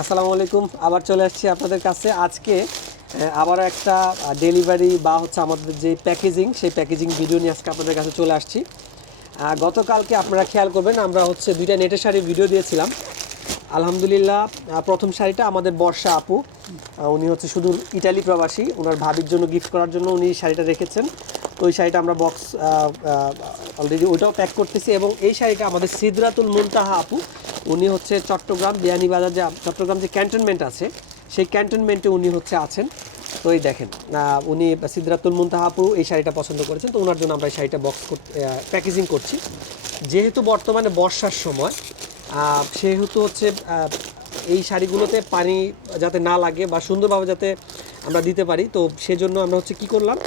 আসসালামু আলাইকুম, আবার চলে আসছি আপনাদের কাছে। আজকে আবারও একটা ডেলিভারি বা হচ্ছে আমাদের যে প্যাকেজিং সেই প্যাকেজিং ভিডিও নিয়ে আজকে আপনাদের কাছে চলে আসছি। গতকালকে আপনারা খেয়াল করবেন, আমরা হচ্ছে দুইটা নেটের শাড়ির ভিডিও দিয়েছিলাম। আলহামদুলিল্লাহ প্রথম শাড়িটা আমাদের বর্ষা আপু উনি হচ্ছে শুধু ইটালি প্রবাসী ওনার ভাবির জন্য গিফট করার জন্য উনি শাড়িটা রেখেছেন। ওই শাড়িটা আমরা বক্স অলরেডি ওইটাও প্যাক করতেছি এবং এই শাড়িটা আমাদের সিদরাতুল মুনতাহা আপু উনি হচ্ছে চট্টগ্রাম বিয়ানীবাজার যে চট্টগ্রাম যে ক্যান্টনমেন্ট আছে, সেই ক্যান্টনমেন্টে উনি হচ্ছে আছেন। তো এই দেখেন উনি সিদরাতুল মুনতাহা আপু এই শাড়িটা পছন্দ করেছেন, তো ওনার জন্য আমরা এই শাড়িটা বক্স প্যাকেজিং করছি। যেহেতু বর্তমানে বর্ষার সময় সেহেতু হচ্ছে এই শাড়িগুলোতে পানি যাতে না লাগে বা সুন্দরভাবে যাতে আমরা দিতে পারি, তো সেজন্য আমরা হচ্ছে কি করলাম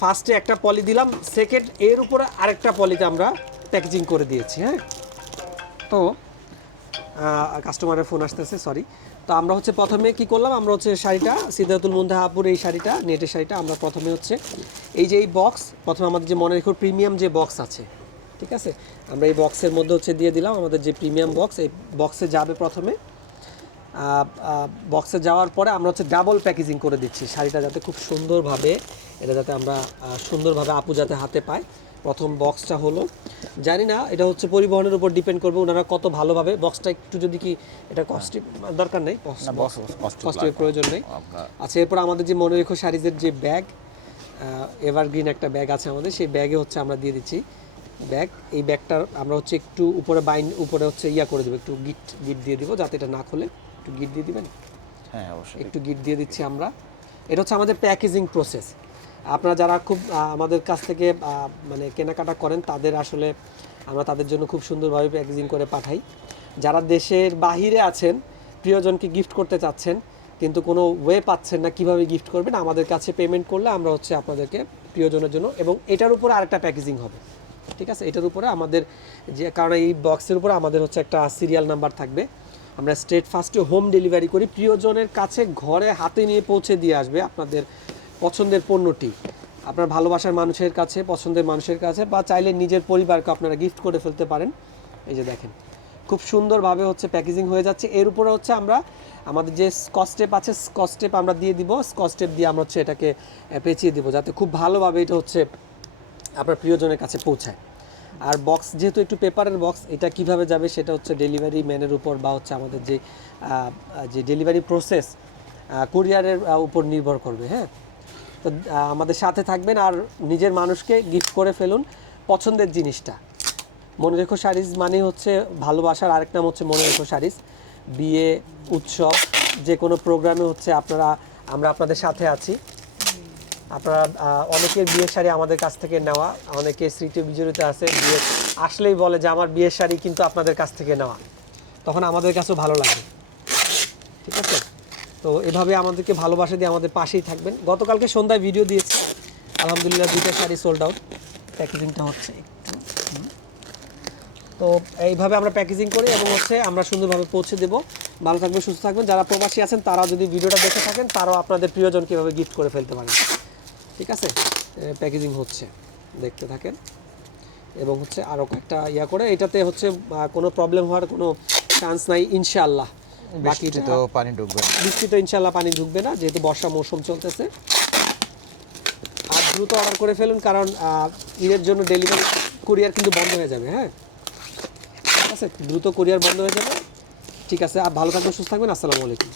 ফার্স্টে একটা পলি দিলাম সেকেন্ড এর উপরে আরেকটা পলিতে আমরা প্যাকেজিং করে দিয়েছি হ্যাঁ? তো কাস্টমারের ফোন আসতেছে সরি তো আমরা হচ্ছে প্রথমে কি করলাম, আমরা হচ্ছে শাড়িটা সিদ্ধাতুল মুন্দাহাপুর এই শাড়িটা নেটের শাড়িটা আমরা প্রথমে হচ্ছে এই যে এই বক্স প্রথমে আমাদের যে মনে রেখো প্রিমিয়াম যে বক্স আছে, ঠিক আছে? আমরা এই বক্সের মধ্যে হচ্ছে দিয়ে দিলাম আমাদের যে প্রিমিয়াম বক্স এই বক্সে যাবে প্রথমে বক্সে যাওয়ার পরে আমরা হচ্ছে ডাবল প্যাকেজিং করে দিচ্ছি। শাড়িটা যাতে খুব সুন্দরভাবে এটা যাতে আমরা সুন্দরভাবে আপু যাতে হাতে পাই প্রথম বক্সটা হলো। জানি না এটা হচ্ছে পরিবহনের উপর ডিপেন্ড করবে ওনারা কত ভালোভাবে। বক্সটা একটু যদি কি এটা কস্ট দরকার নেই? কস্টের প্রয়োজন নেই। আচ্ছা এরপর আমাদের যে মনে রেখো শাড়িজের যে ব্যাগ এভারগ্রিন একটা ব্যাগ আছে আমাদের সেই ব্যাগে হচ্ছে আমরা দিয়ে দিচ্ছি ব্যাগ এই ব্যাগটার আমরা হচ্ছে একটু উপরে বাইন উপরে হচ্ছে ইয়া করে দেবো একটু গিট গিট দিয়ে দিব যাতে এটা না খোলে। একটু গিট দিয়ে দিবেন? হ্যাঁ অবশ্যই। একটু গিট দিয়ে দিচ্ছি আমরা। এটা হচ্ছে আমাদের প্যাকেজিং প্রসেস আপনারা যারা খুব আমাদের কাছ থেকে মানে কেনাকাটা করেন তাদের আসলে আমরা তাদের জন্য খুব সুন্দরভাবে প্যাকেজিং করে পাঠাই। যারা দেশের বাহিরে আছেন প্রিয়জনকে গিফট করতে চাচ্ছেন কিন্তু কোনো ওয়ে পাচ্ছেন না কীভাবে গিফট করবেন আমাদের কাছে পেমেন্ট করলে আমরা হচ্ছে আপনাদেরকে প্রিয়জনের জন্য এবং এটার উপরে আরেকটা প্যাকেজিং হবে। ঠিক আছে? এটার উপরে আমাদের যে কারণ এই বক্সের উপরে আমাদের হচ্ছে একটা সিরিয়াল নাম্বার থাকবে। আমরা স্ট্রেট ফার্স্টে হোম ডেলিভারি করি। প্রিয়জনের কাছে ঘরে হাতে নিয়ে পৌঁছে দিয়ে আসবে আপনাদের পছন্দের পণ্যটি। আপনার ভালোবাসার মানুষের কাছে, পছন্দের মানুষের কাছে বা চাইলে নিজের পরিবারকে আপনারা গিফট করে ফেলতে পারেন। এই যে দেখেন, খুব সুন্দরভাবে হচ্ছে প্যাকেজিং হয়ে যাচ্ছে। এর উপরে হচ্ছে আমরা আমাদের যে স্কচ টেপ আছে স্কচ টেপ আমরা দিয়ে দিব। স্কচ টেপ দিয়ে আমরা হচ্ছে এটাকে পেঁচিয়ে দিব, যাতে খুব ভালোভাবে এটা হচ্ছে আপনার প্রিয়জনের কাছে পৌঁছায়। আর বক্স যেহেতু একটু পেপারের বক্স এটা কীভাবে যাবে সেটা হচ্ছে ডেলিভারি ম্যানের উপর বা হচ্ছে আমাদের যে যে ডেলিভারি প্রসেস কুরিয়ারের উপর নির্ভর করবে হ্যাঁ? তো আমাদের সাথে থাকবেন আর নিজের মানুষকে গিফট করে ফেলুন পছন্দের জিনিসটা। মনে রেখো শাড়িজ মানে হচ্ছে ভালোবাসার আরেক নাম হচ্ছে মনে রেখো শাড়িজ। বিয়ে, উৎসব যে কোনো প্রোগ্রামে হচ্ছে আপনারা, আমরা আপনাদের সাথে আছি। আপনারা অনেকের বিয়ের শাড়ি আমাদের কাছ থেকে নেওয়া, অনেকে স্মৃতি বিজড়িত আছে, বিয়ে আসলেই বলে যে আমার বিয়ের শাড়ি কিন্তু আপনাদের কাছ থেকে নেওয়া। তখন আমাদের কাছেও ভালো লাগে। ঠিক আছে? তো এভাবে আমাদেরকে ভালোবাসা দিয়ে আমাদের পাশেই থাকবেন। গতকালকে সন্ধ্যায় ভিডিও দিয়েছি। আলহামদুলিল্লাহ দুইটা শাড়ি সোল্ড আউট প্যাকেজিংটা হচ্ছে তো এইভাবে আমরা প্যাকেজিং করি এবং হচ্ছে আমরা সুন্দরভাবে পৌঁছে দেবো। ভালো থাকবেন, সুস্থ থাকবেন। যারা প্রবাসী আছেন, তারাও যদি ভিডিওটা দেখে থাকেন, তারাও আপনাদের প্রিয়জন কীভাবে গিফট করে ফেলতে পারেন। ঠিক আছে? প্যাকেজিং হচ্ছে দেখতে থাকেন। এবং হচ্ছে আরও কয়েকটা ইয়া করে এটাতে হচ্ছে কোনো প্রবলেম হওয়ার কোনো চান্স নাই ইনশাআল্লাহ। বৃষ্টিতে তো পানি ঢুকবে বৃষ্টিতে ইনশাল্লাহ পানি ঢুকবে না যেহেতু বর্ষা মৌসুম চলতেছে। আর দ্রুত অর্ডার করে ফেলুন কারণ ঈদের জন্য ডেলিভারি কুরিয়ার কিন্তু বন্ধ হয়ে যাবে হ্যাঁ? ঠিক আছে? দ্রুত কুরিয়ার বন্ধ হয়ে যাবে। ঠিক আছে আর ভালো থাকবেন সুস্থ থাকবেন আসসালামু আলাইকুম।